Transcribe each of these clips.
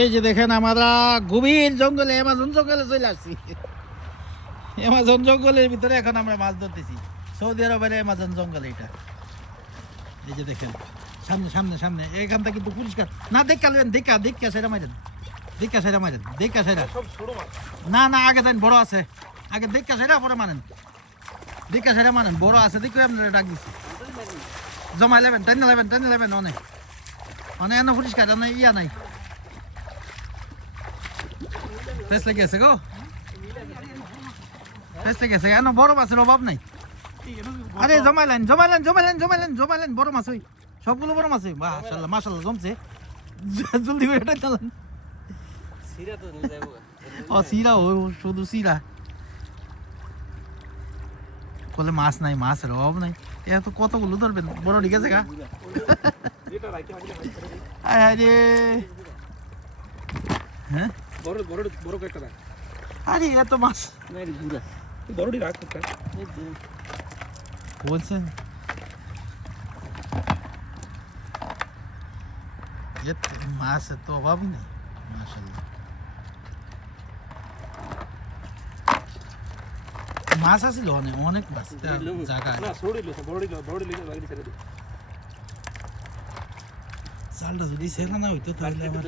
এই যে দেখেন আমরা গভীর জঙ্গলে অ্যামাজন জঙ্গলে চলে আসছি। অ্যামাজন জঙ্গলের ভিতরে এখন আমরা মাছ ধরতেছি। সৌদি আরবের অ্যামাজন জঙ্গল এটা। এই যে দেখেন সামনে সামনে সামনে এইখানটা কিন্তু পরিষ্কার না। দেখালেন দেখা সেরা মারেন, দেখা সেরা মারেন, দেখা সেরা। না না আগে দেন বড় আছে, আগে দেখা সেরা পরে মানেন, দেখা সেরা মানেন। বড় আছে দেখে আপনারা ডাক দিচ্ছি। জমা নেবেন, টেনে নেবেন অনেক মানে এনে পরিষ্কার ইয়া নাই। ফেস লেগে গেছে গো, ফেস লেগে গেছে। এনে বড় মাছের অভাব নাই। আরে জমাইলেন বড় মাছ ওই সবগুলো বড় মাছ। মাশাআল্লাহ মাশাআল্লাহ জমছে। জলদি করে এটা চালান। ও সিরা, ও শুধু সিরা বলে মাছ নাই, মাছের অভাব নাই। এত কতগুলো ধরবেন? বড় ঠিক আছে গা। আরে হ্যাঁ আরে এত মাছ বলছেন। মাছের তো অভাব নেই মাশাআল্লাহ। মাছ আছিল অনেক অনেক মাছ জায়গায়। চালটা যদি সেরা না হইতো তাহলে আমার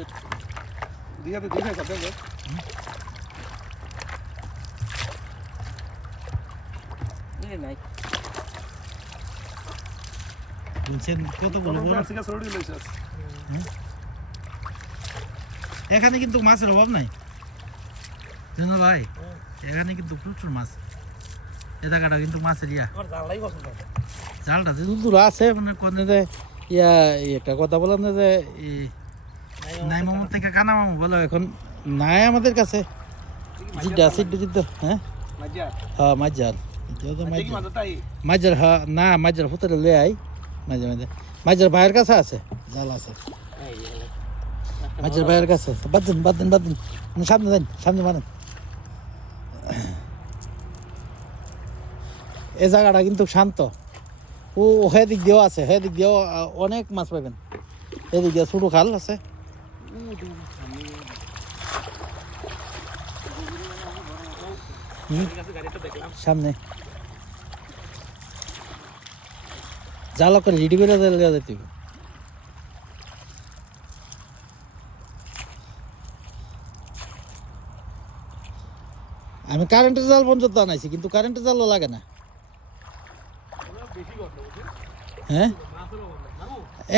বলছেন কতগুলো। এখানে কিন্তু মাছের অভাব নাই জানো ভাই, এখানে কিন্তু প্রচুর মাছ। এ জায়গাটা কিন্তু মাছের ইয়া জালটা যে দূর আছে মানে কোন যে ইয়া একটা কথা বললাম না যে নাই মামু থেকে কানা মামু বলো এখন নাই আমাদের কাছে জিড্ডা সিড্ডা জিড্ডা। হ্যাঁ হ্যাঁ মাজার মাজার, হ্যাঁ না মাজার ফুটে লয়ে আই মাঝে মাঝে। মাজার ভাইয়ের কাছে আছে জাল আছে, মাজার ভাইয়ের কাছে। বাদ দিন সামনে দেন, সামনে মারেন। এই জায়গাটা কিন্তু শান্ত। ও হেদিক দিয়েও আছে, হেদিক দিয়েও অনেক মাছ পাবেন। এদিক দিয়ে ছোটো খাল আছে। সামনে জাল করে রেডি করে যেতে। আমি কারেন্টের জাল পর্যন্ত আনাইছি কিন্তু কারেন্টের জালও লাগে না। হ্যাঁ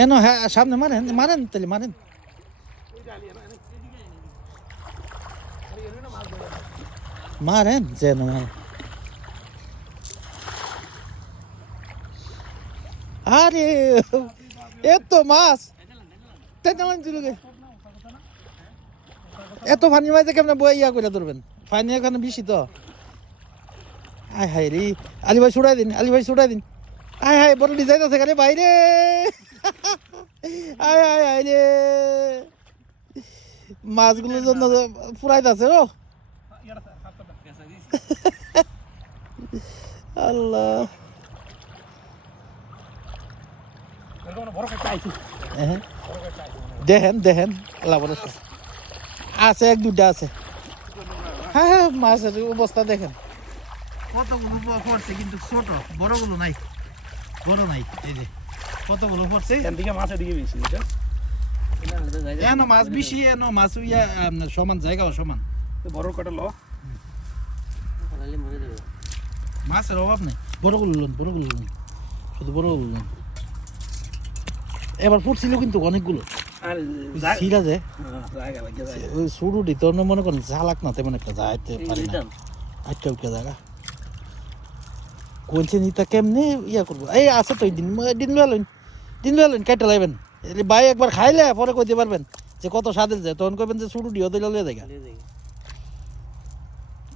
এনো হ্যাঁ সামনে মারেন তাহলে মারেন। মারেন যেন মারেন। আরে এত মাছ এত পানি মাঝে কেমন বই ইয়া করে ধরবেন? পানি এখানে বেশি তো। আয় হায় রে, আলী ভাই ছুড়াই দিন, আয় হায় বড় ডিজাইন আছে এখানে বাইরে। আয় হায় হায় রে, মাছগুলোর জন্য ফুরাইতেছে ও আল্লাহ। দেখেন আল্লাহ আছে, এক দুটা আছে। হ্যাঁ মাছের অবস্থা দেখেন কতগুলো পড়ছে কিন্তু ছোট, বড়গুলো নাই, বড় নাই। এই যে কতগুলো পড়ছে মাছের দিকে বেশি। এনো মাছ বেশি, এনো মাছ ইয়া সমান জায়গাও সমান। বড় কাটা ল, মাছের অভাব নেই। বড়গুলো লোন শুধু বড়গুলো লোন। এবার পড়ছিল কিন্তু অনেকগুলো সিরাজে ওই শুরু দিতে মনে করেন ঝালাক না তেমন একটা যাইতে পারি না। আটটা উঠে জায়গা কোনছেন ইটা কেমনে ইয়া করবো। এই আছে তো দিন লইলেন কেটে লাইবেন ভাই। একবার খাইলে পরে কইতে পারবেন যে কত স্বাদের যায়। তখন কইবেন যে শুরু দিও দিলে লয়ে জায়গা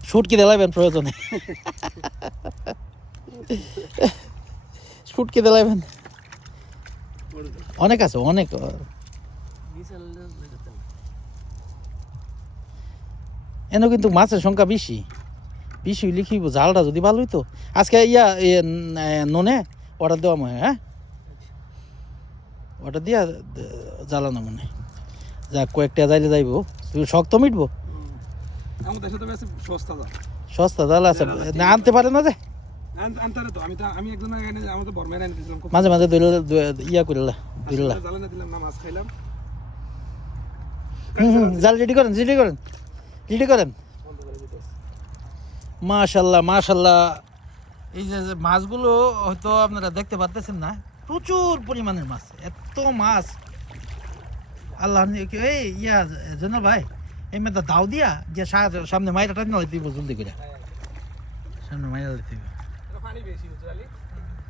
শুট কি দিলাইবেন প্রয়োজনে। শুট কি দিলাইবেন অনেক আছে অনেক। এনে কিন্তু মাছের সংখ্যা বেশি লিখিব। জালটা যদি ভালো হইতো আজকে ইয়া ননে অর্ডার দেওয়া মনে। হ্যাঁ অর্ডার দিয়া জ্বালানো মনে যাক কয়েকটা যাইলে যাইবো শক্ত মিটবো আমার দেশে তো বেশি সস্তা দাম সস্তা তাহলে আছে না আনতে পারে না যে আনতারে তো আমি একজন আগে এনে আমার তো বর্মের এনে দিয়েছিলাম মাঝে মাঝে ইয়া করলে দুইলা জালে না দিলাম না মাছ খাইলাম জাল রেডি করেন রেডি করেন মাশাল্লাহ মাশাল্লাহ এই যে যে মাছগুলো হয়তো আপনারা দেখতে পারতেছেন না প্রচুর পরিমাণের মাছ এত মাছ আল্লাহ এই ইয়া জানো ভাই এই মেয়েটা দাও দিয়া যে সামনে মাইরা টান দিব জলদি করে সামনে মাইরা দিতে পানি বেশি হচ্ছে